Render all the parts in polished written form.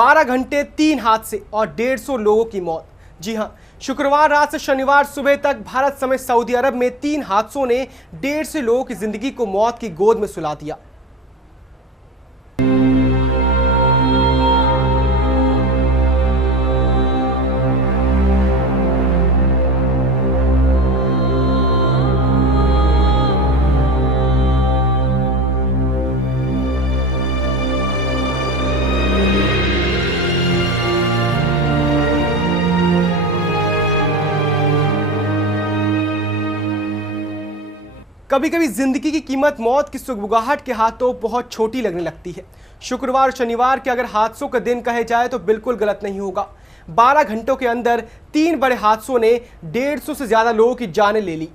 12 घंटे 3 हादसे और 150 लोगों की मौत। जी हां, शुक्रवार रात से शनिवार सुबह तक भारत समेत सऊदी अरब में 3 हादसों ने 150 लोगों की जिंदगी को मौत की गोद में सुला दिया। कभी कभी जिंदगी की कीमत मौत की सुगबुगाहट के हाथों बहुत छोटी लगने लगती है। शुक्रवार और शनिवार के अगर हादसों का दिन कहे जाए तो बिल्कुल गलत नहीं होगा। 12 घंटों के अंदर 3 बड़े हादसों ने 150 से ज्यादा लोगों की जानें ले ली।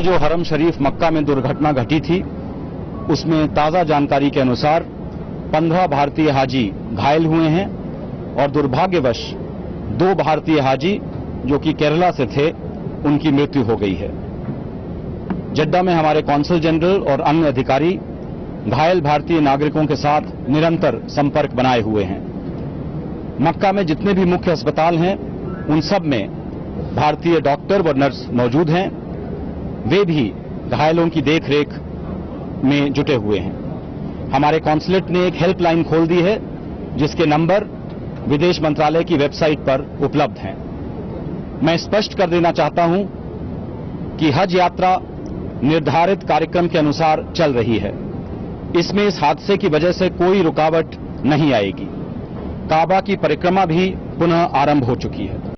जो हरम शरीफ मक्का में दुर्घटना घटी थी उसमें ताजा जानकारी के अनुसार 15 भारतीय हाजी घायल हुए हैं और दुर्भाग्यवश 2 भारतीय हाजी जो कि केरला से थे उनकी मृत्यु हो गई है। जड्डा में हमारे कौंसल जनरल और अन्य अधिकारी घायल भारतीय नागरिकों के साथ निरंतर संपर्क बनाए हुए हैं। मक्का में जितने भी मुख्य अस्पताल हैं उन सब में भारतीय डॉक्टर व नर्स मौजूद हैं। वे भी घायलों की देखरेख में जुटे हुए हैं। हमारे कॉन्सुलेट ने एक हेल्पलाइन खोल दी है जिसके नंबर विदेश मंत्रालय की वेबसाइट पर उपलब्ध हैं। मैं स्पष्ट कर देना चाहता हूं कि हज यात्रा निर्धारित कार्यक्रम के अनुसार चल रही है। इसमें इस हादसे की वजह से कोई रुकावट नहीं आएगी। काबा की परिक्रमा भी पुनः आरंभ हो चुकी है।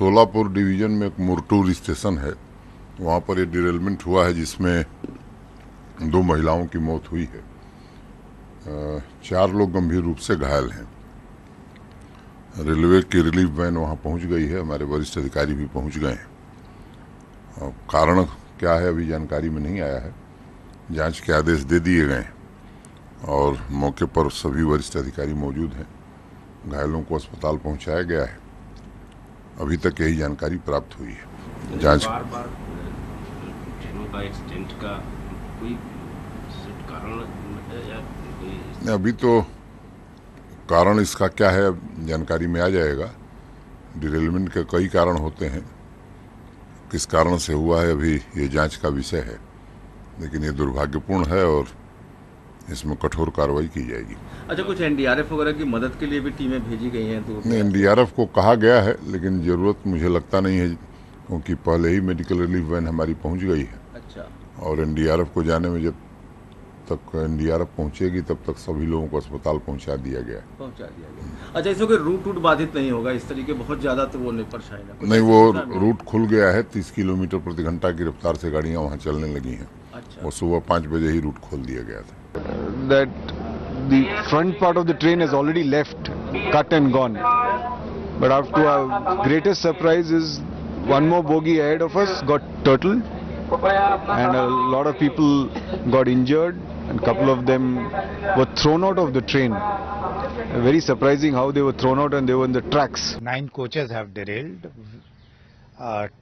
सोलापुर डिवीजन में एक मुरटूर स्टेशन है, वहाँ पर ये डिरेलमेंट हुआ है जिसमें 2 महिलाओं की मौत हुई है। 4 लोग गंभीर रूप से घायल हैं। रेलवे की रिलीफ वैन वहाँ पहुँच गई है, हमारे वरिष्ठ अधिकारी भी पहुँच गए हैं। कारण क्या है अभी जानकारी में नहीं आया है। जांच के आदेश दे दिए गए हैं और मौके पर सभी वरिष्ठ अधिकारी मौजूद हैं। घायलों को अस्पताल पहुँचाया गया है। अभी तक यही जानकारी प्राप्त हुई है। जांच बार-बार ट्रेनों का एक्सीडेंट का कोई कारण या कोई अभी तो कारण इसका क्या है जानकारी में आ जाएगा। डिरेलमेंट के कई कारण होते हैं, किस कारण से हुआ है अभी ये जांच का विषय है, लेकिन ये दुर्भाग्यपूर्ण है और इसमें कठोर कार्रवाई की जाएगी। अच्छा, कुछ एनडीआरएफ वगैरह की मदद के लिए भी टीमें भेजी गई हैं? तो एनडीआरएफ को कहा गया है, लेकिन जरूरत मुझे लगता नहीं है, क्योंकि पहले ही मेडिकल रिलीफ वैन हमारी पहुंच गई है। अच्छा, और एनडीआरएफ को जाने में जब तक एनडीआरएफ पहुंचेगी तब तक सभी लोगों को अस्पताल पहुंचा दिया गया है। पहुंचा दिया गया। अच्छा, इसमें कोई रूट बाधित नहीं होगा इस तरीके बहुत ज्यादा तो वो नहीं परेशानी नहीं, वो रूट खुल गया है। 30 किलोमीटर प्रति घंटा की रफ्तार से गाड़ियां वहां चलने लगी हैं। अच्छा, वो सुबह 5 बजे ही रूट खोल दिया गया था। That the front part of the train has already left, cut and gone. But to our greatest surprise is one more bogie ahead of us got turtled, and a lot of people got injured, and a couple of them were thrown out of the train. Very surprising how they were thrown out, and they were in the tracks. 9 coaches have derailed,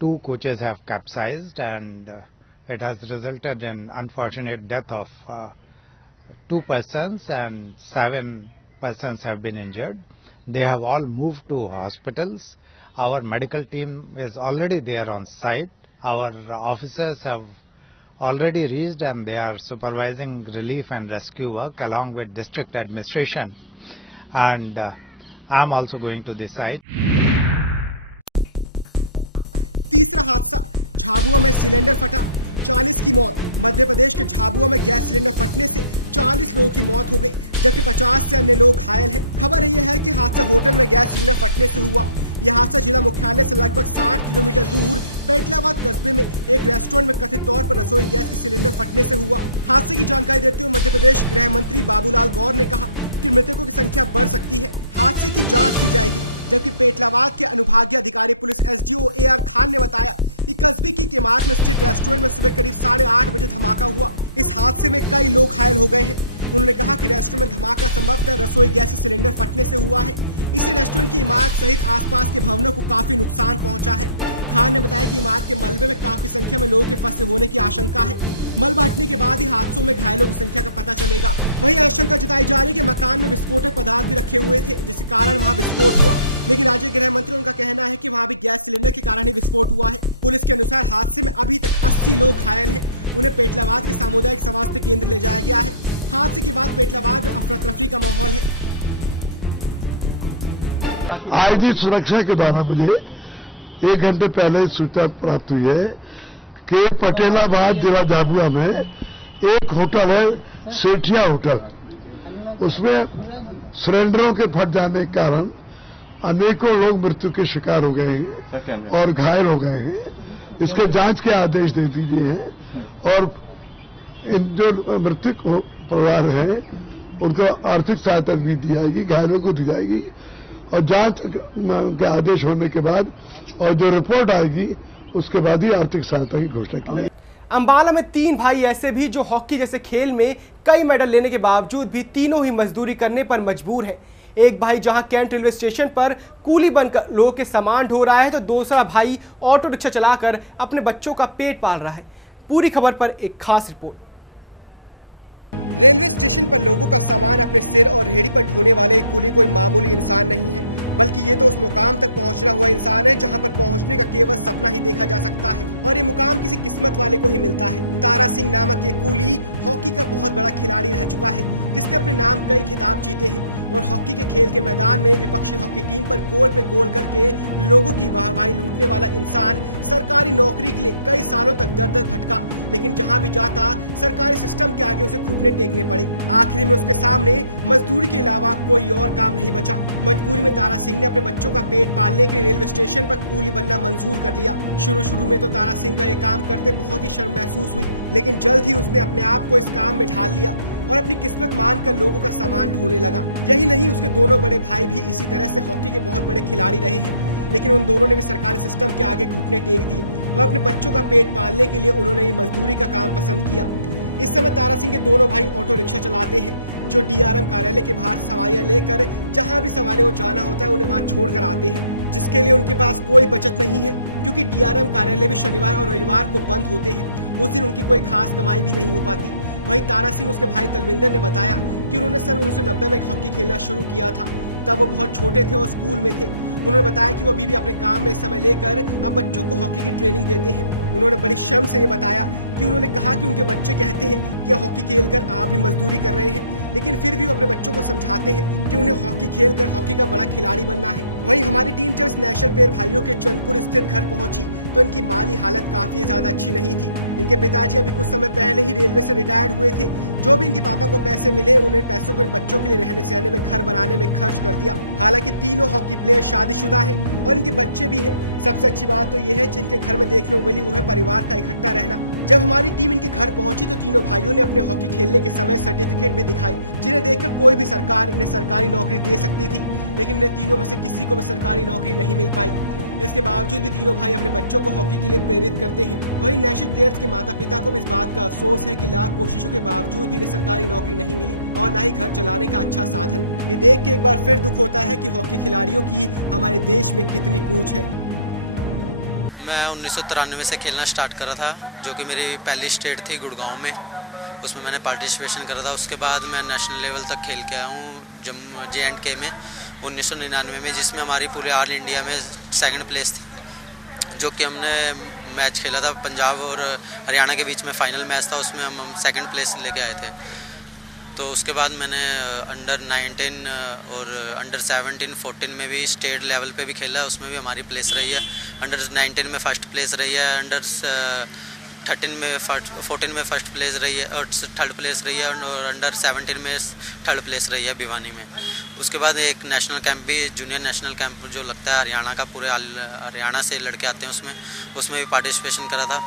2 coaches have capsized, and it has resulted in unfortunate death of 2 persons, and 7 persons have been injured. They have all moved to hospitals. Our medical team is already there on site. Our officers have already reached, and they are supervising relief and rescue work along with district administration. And I am also going to the site. आज ही सुरक्षा के द्वारा मुझे 1 घंटे पहले सूचना प्राप्त हुई है कि पटेलाबाद जिला झाबुआ में एक होटल है, सेठिया होटल, उसमें सिलेंडरों के फट जाने के कारण अनेकों लोग मृत्यु के शिकार हो गए हैं और घायल हो गए हैं। इसके जांच के आदेश दे दीजिए हैं और इन जो मृतक परिवार हैं उनको आर्थिक सहायता भी दी जाएगी, घायलों को दी जाएगी, और जांच के आदेश होने के बाद और जो रिपोर्ट आएगी उसके बाद ही आर्थिक सहायता की घोषणा की जाएगी। अंबाला में 3 भाई ऐसे भी जो हॉकी जैसे खेल में कई मेडल लेने के बावजूद भी तीनों ही मजदूरी करने पर मजबूर हैं। एक भाई जहां कैंट रेलवे स्टेशन पर कूली बनकर लोगों के सामान ढो रहा है, तो दूसरा भाई ऑटो रिक्शा चलाकर अपने बच्चों का पेट पाल रहा है। पूरी खबर पर एक खास रिपोर्ट। मैं 1993 से खेलना स्टार्ट करा था, जो कि मेरी पहली स्टेट थी गुड़गांव में। उसमें मैंने पार्टिसिपेशन करा था। उसके बाद मैं नेशनल लेवल तक खेल के आया हूँ जम्मू J&K में 1999 में, जिसमें हमारी पूरे ऑल इंडिया में सेकंड प्लेस थी, जो कि हमने मैच खेला था पंजाब और हरियाणा के बीच में फाइनल मैच था, उसमें हम सेकंड प्लेस लेके आए थे। तो उसके बाद मैंने अंडर 19 और अंडर 17, 14 में भी स्टेट लेवल पे भी खेला, उसमें भी हमारी प्लेस रही है। अंडर 19 में फर्स्ट प्लेस रही है, अंडर 13 में 14 में फर्स्ट प्लेस रही है और थर्ड प्लेस रही है, और अंडर 17 में थर्ड प्लेस रही है भिवानी में। उसके बाद एक नेशनल कैंप भी, जूनियर नेशनल कैंप जो लगता है हरियाणा का, पूरे हरियाणा से लड़के आते हैं, उसमें भी पार्टिसिपेशन करा था,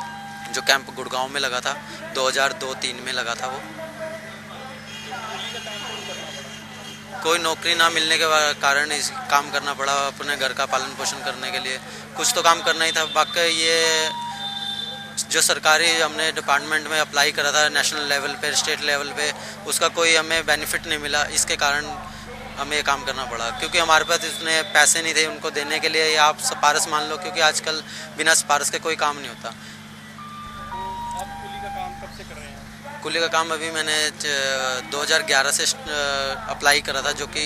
जो कैंप गुड़गांव में लगा था 2002-03 में लगा था। वो कोई नौकरी ना मिलने के कारण इस काम करना पड़ा, अपने घर का पालन पोषण करने के लिए कुछ तो काम करना ही था। बाकी ये जो सरकारी हमने डिपार्टमेंट में अप्लाई करा था नेशनल लेवल पे, स्टेट लेवल पे, उसका कोई हमें बेनिफिट नहीं मिला। इसके कारण हमें ये काम करना पड़ा, क्योंकि हमारे पास इतने पैसे नहीं थे उनको देने के लिए। आप सिफारिश मान लो, क्योंकि आजकल बिना सिफारिश के कोई काम नहीं होता। कुली का काम अभी मैंने 2011 से अप्लाई करा था, जो कि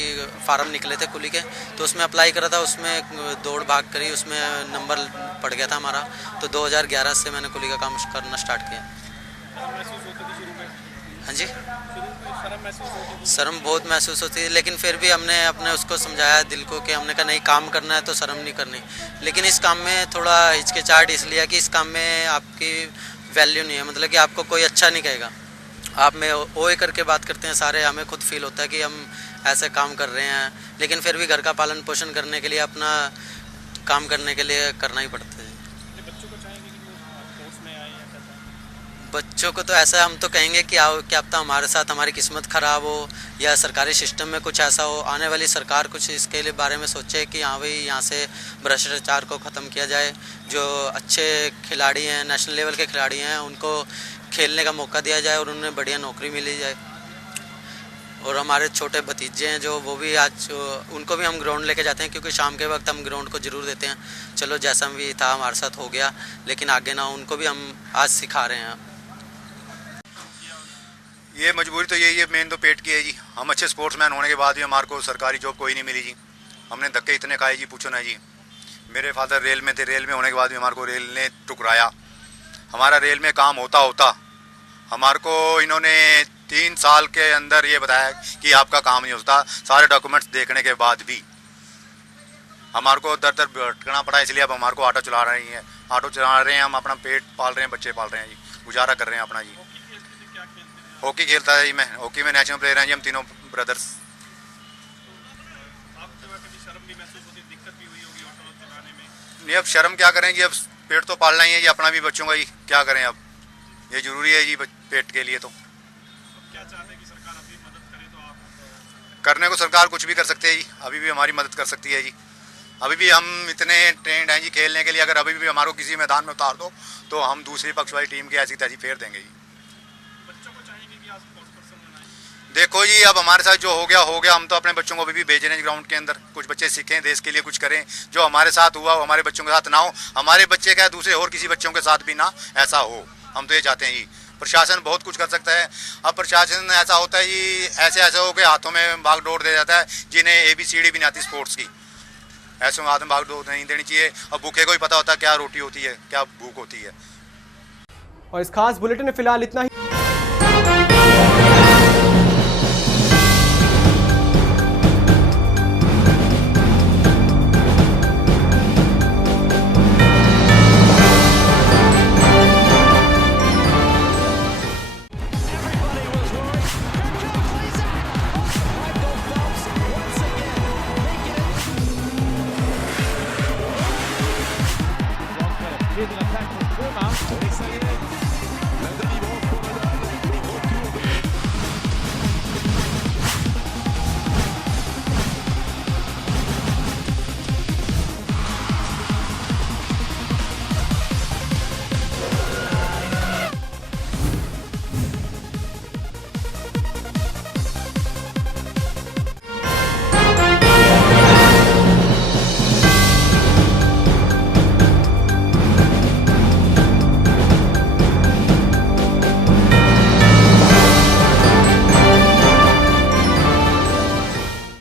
फार्म निकले थे कुली के, तो उसमें अप्लाई करा था। उसमें दौड़ भाग करी, उसमें नंबर पड़ गया था हमारा, तो 2011 से मैंने कुली का काम करना स्टार्ट किया। हाँ जी, शर्म बहुत महसूस होती है, लेकिन फिर भी हमने अपने उसको समझाया दिल को कि हमने कहा नहीं, काम करना है तो शर्म नहीं करनी। लेकिन इस काम में थोड़ा हिचकिचाहट इसलिए है कि इस काम में आपकी वैल्यू नहीं है, मतलब कि आपको कोई अच्छा नहीं कहेगा। आप में ओए करके बात करते हैं सारे, हमें खुद फील होता है कि हम ऐसे काम कर रहे हैं, लेकिन फिर भी घर का पालन पोषण करने के लिए, अपना काम करने के लिए करना ही पड़ता है। बच्चों को तो ऐसा हम तो कहेंगे कि आओ, क्या पता हमारे साथ हमारी किस्मत ख़राब हो या सरकारी सिस्टम में कुछ ऐसा हो, आने वाली सरकार कुछ इसके लिए बारे में सोचे कि हाँ भाई यहाँ से भ्रष्टाचार को ख़त्म किया जाए। जो अच्छे खिलाड़ी हैं, नेशनल लेवल के खिलाड़ी हैं, उनको खेलने का मौका दिया जाए और उन्हें बढ़िया नौकरी मिली जाए। और हमारे छोटे भतीजे हैं जो, वो भी आज उनको भी हम ग्राउंड लेके जाते हैं, क्योंकि शाम के वक्त हम ग्राउंड को ज़रूर देते हैं। चलो जैसा भी था हमारे साथ हो गया, लेकिन आगे ना, उनको भी हम आज सिखा रहे हैं। ये मजबूरी तो यही है, मेन तो पेट की है जी। हम अच्छे स्पोर्ट्समैन होने के बाद भी हमारे को सरकारी जॉब कोई नहीं मिली जी। हमने धक्के इतने खाए जी, पूछो ना जी। मेरे फादर रेल में थे, रेल में होने के बाद भी हमारे को रेल ने ठुकराया। हमारा रेल में काम होता होता हमारे को इन्होंने 3 साल के अंदर ये बताया कि आपका काम नहीं होता। सारे डॉक्यूमेंट्स देखने के बाद भी हमारे को दर दर भटकना पड़ा। इसलिए अब हमारे को ऑटो चला रहे हैं, हम अपना पेट पाल रहे हैं, बच्चे पाल रहे हैं जी, गुजारा कर रहे हैं अपना जी। हॉकी खेलता है जी मैं, हॉकी में नेशनल प्लेयर हैं जी हम तीनों ब्रदर्स। नहीं, अब शर्म क्या करें जी, अब पेट तो पालना ही है जी अपना भी, बच्चों का ही क्या करें। अब ये जरूरी है जी पेट के लिए। तो क्या चाहते हैं कि सरकार अभी मदद करे, तो आप करने को सरकार कुछ भी कर सकते हैं जी, अभी भी हमारी मदद कर सकती है जी। अभी भी हम इतने ट्रेंड हैं जी खेलने के लिए, अगर अभी भी हमारे को किसी मैदान में उतार दो तो हम दूसरी पक्ष वाली टीम की ऐसी तैसी फेर देंगे जी। देखो जी, अब हमारे साथ जो हो गया, हम तो अपने बच्चों को अभी भी भेज रहे हैं ग्राउंड के अंदर। कुछ बच्चे सीखें, देश के लिए कुछ करें। जो हमारे साथ हुआ वो हमारे बच्चों के साथ ना हो, हमारे बच्चे क्या दूसरे और किसी बच्चों के साथ भी ना ऐसा हो। हम तो ये चाहते हैं जी। प्रशासन बहुत कुछ कर सकता है। अब प्रशासन ऐसा होता है जी, ऐसे हो के हाथों में बागडोर दे जाता है, जिन्हें ABCD भी नहीं आती स्पोर्ट्स की। ऐसे में हाथ में बागडोर नहीं देनी चाहिए। अब भूखे को ही पता होता है क्या रोटी होती है, क्या भूख होती है। और इस खास बुलेटिन में फिलहाल इतना ही। Here's an attack from Bournemouth.